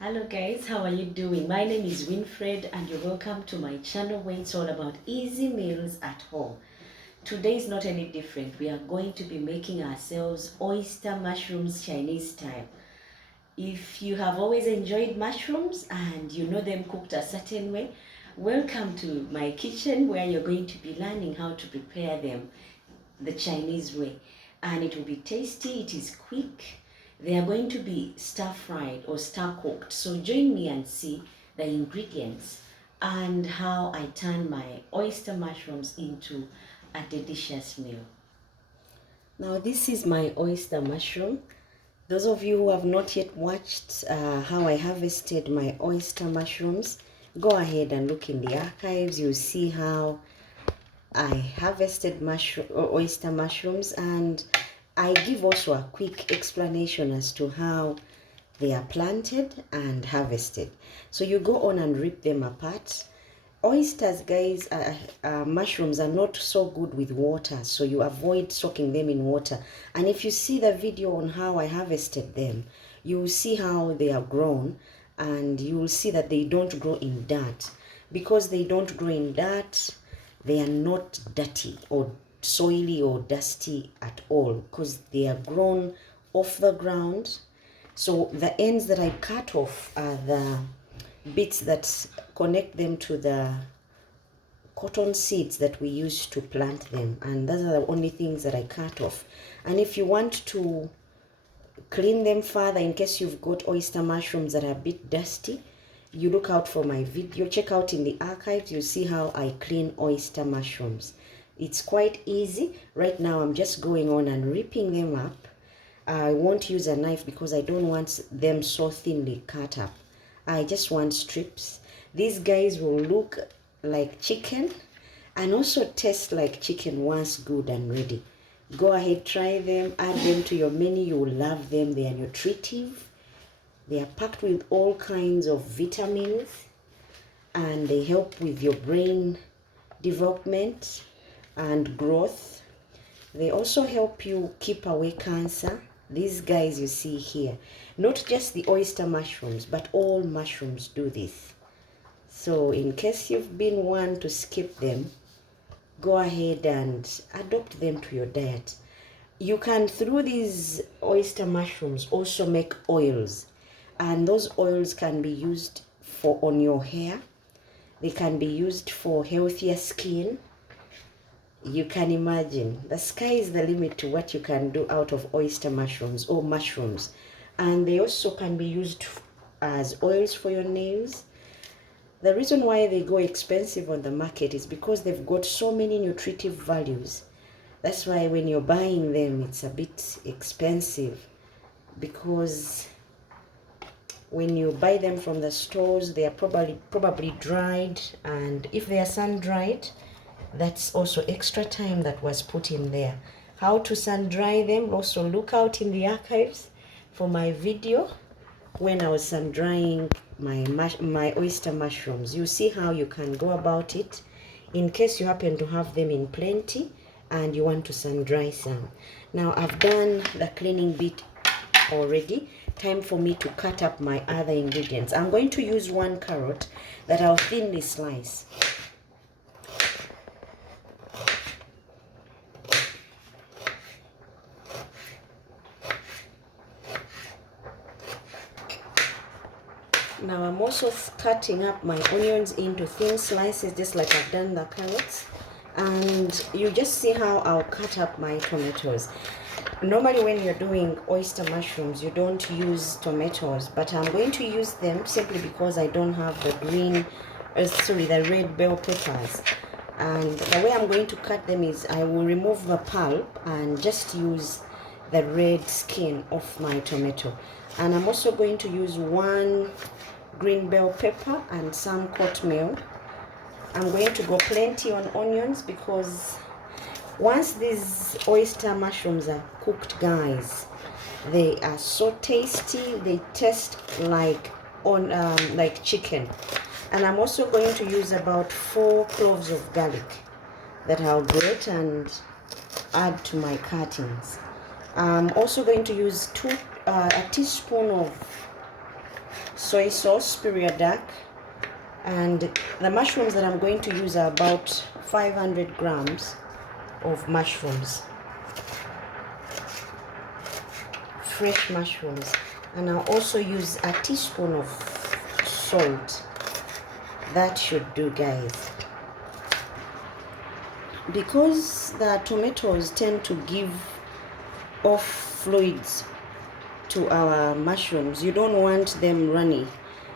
Hello guys, how are you doing? My name is Winfred and you're welcome to my channel where it's all about easy meals at home. Today is not any different. We are going to be making ourselves oyster mushrooms Chinese style. If you have always enjoyed mushrooms and you know them cooked a certain way, welcome to my kitchen where you're going to be learning how to prepare them the Chinese way. And it will be tasty, it is quick. They are going to be stir-fried or stir-cooked. So join me and see the ingredients and how I turn my oyster mushrooms into a delicious meal. Now this is my oyster mushroom. Those of you who have not yet watched how I harvested my oyster mushrooms, go ahead and look in the archives. You'll see how I harvested oyster mushrooms, and I give also a quick explanation as to how they are planted and harvested. So you go on and rip them apart. Oysters, guys, mushrooms are not so good with water, so you avoid soaking them in water. And if you see the video on how I harvested them, you will see how they are grown, and you will see that they don't grow in dirt. Because they don't grow in dirt, they are not dirty or soily or dusty at all, because they are grown off the ground. So the ends that I cut off are the bits that connect them to the cotton seeds that we use to plant them, and those are the only things that I cut off. And if you want to clean them further, in case you've got oyster mushrooms that are a bit dusty, you look out for my video, check out in the archives, you'll see how I clean oyster mushrooms. It's quite easy. Right now I'm just going on and ripping them up. I won't use a knife because I don't want them so thinly cut up. I just want strips. These guys will look like chicken and also taste like chicken once good and ready. Go ahead, try them, add them to your menu. You will love them. They are nutritive. They are packed with all kinds of vitamins, and they help with your brain development and growth. They also help you keep away cancer. These guys you see here, not just the oyster mushrooms, but all mushrooms do this. So in case you've been one to skip them, go ahead and adopt them to your diet. You can, through these oyster mushrooms, also make oils. And those oils can be used for on your hair. They can be used for healthier skin. You can imagine, the sky is the limit to what you can do out of oyster mushrooms or mushrooms. And they also can be used as oils for your nails. The reason why they go expensive on the market is because they've got so many nutritive values. That's why when you're buying them, it's a bit expensive, because when you buy them from the stores, they are probably dried, and if they are sun dried, that's also extra time that was put in there. How to sun dry them, also look out in the archives for my video when I was sun drying my oyster mushrooms. You see how you can go about it in case you happen to have them in plenty and you want to sun dry some. Now I've done the cleaning bit already. Time for me to cut up my other ingredients. I'm going to use 1 carrot that I'll thinly slice. Now I'm also cutting up my onions into thin slices, just like I've done the carrots. And you just see how I'll cut up my tomatoes. Normally when you're doing oyster mushrooms, you don't use tomatoes, but I'm going to use them simply because I don't have the the red bell peppers. And the way I'm going to cut them is I will remove the pulp and just use the red skin of my tomato. And I'm also going to use 1 green bell pepper and some coatmeal. I'm going to go plenty on onions because once these oyster mushrooms are cooked, guys, they are so tasty. They taste like chicken. And I'm also going to use about 4 cloves of garlic that I'll grate and add to my cuttings. I'm also going to use a teaspoon of soy sauce, superior dark, and the mushrooms that I'm going to use are about 500 grams of mushrooms, fresh mushrooms, and I'll also use a teaspoon of salt. That should do, guys. Because the tomatoes tend to give off fluids to our mushrooms, you don't want them runny,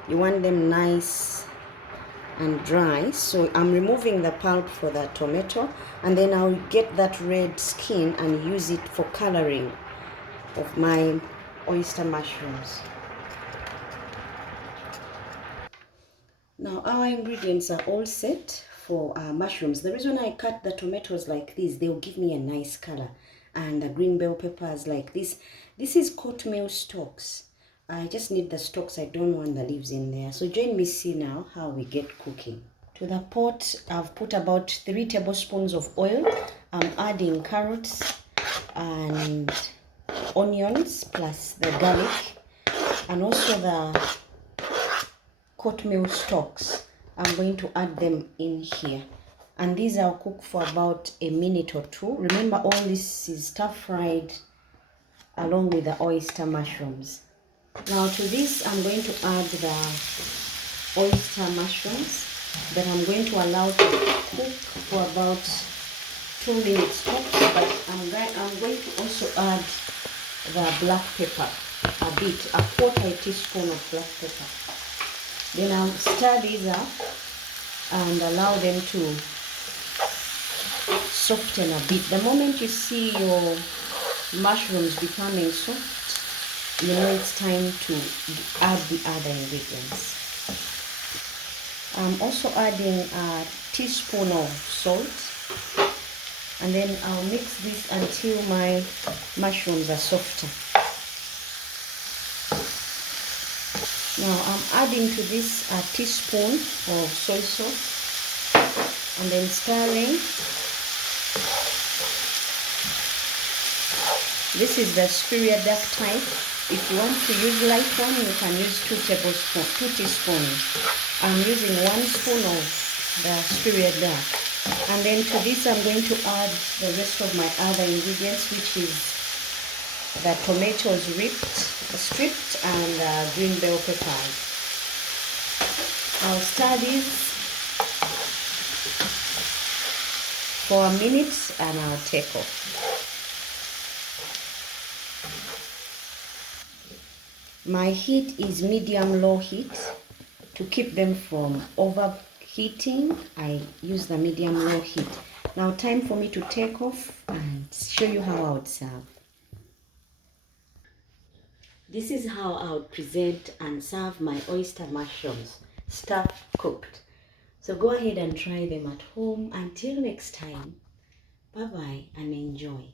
you want them nice and dry. So I'm removing the pulp for the tomato, and then I'll get that red skin and use it for coloring of my oyster mushrooms. Now our ingredients are all set for our mushrooms. The reason I cut the tomatoes like this, they'll give me a nice color, and the green bell peppers like this. This is coatmeal stalks. I just need the stalks, I don't want the leaves in there. So join me see now how we get cooking. To the pot, I've put about 3 tablespoons of oil. I'm adding carrots and onions plus the garlic, and also the coatmeal stalks. I'm going to add them in here, and these I'll cook for about a minute or two. Remember, all this is stir fried along with the oyster mushrooms. Now to this I'm going to add the oyster mushrooms that I'm going to allow to cook for about 2 minutes tops, but I'm going to also add the black pepper, a bit, a quarter teaspoon of black pepper. Then I'll stir these up and allow them to soften a bit. The moment you see your mushrooms becoming soft, you know it's time to add the other ingredients. I'm also adding a teaspoon of salt, and then I'll mix this until my mushrooms are softer. Now I'm adding to this a teaspoon of soy sauce, and then stirring. This is the superior dark type. If you want to use light one, you can use 2 teaspoons. I'm using 1 spoon of the superior dark. And then to this I'm going to add the rest of my other ingredients, which is the tomatoes stripped, and green bell peppers. I'll stir this for a minute and I'll take off. My heat is medium-low heat. To keep them from overheating, I use the medium-low heat. Now time for me to take off and show you how I would serve. This is how I would present and serve my oyster mushrooms, stuffed cooked. So go ahead and try them at home. Until next time, bye-bye and enjoy.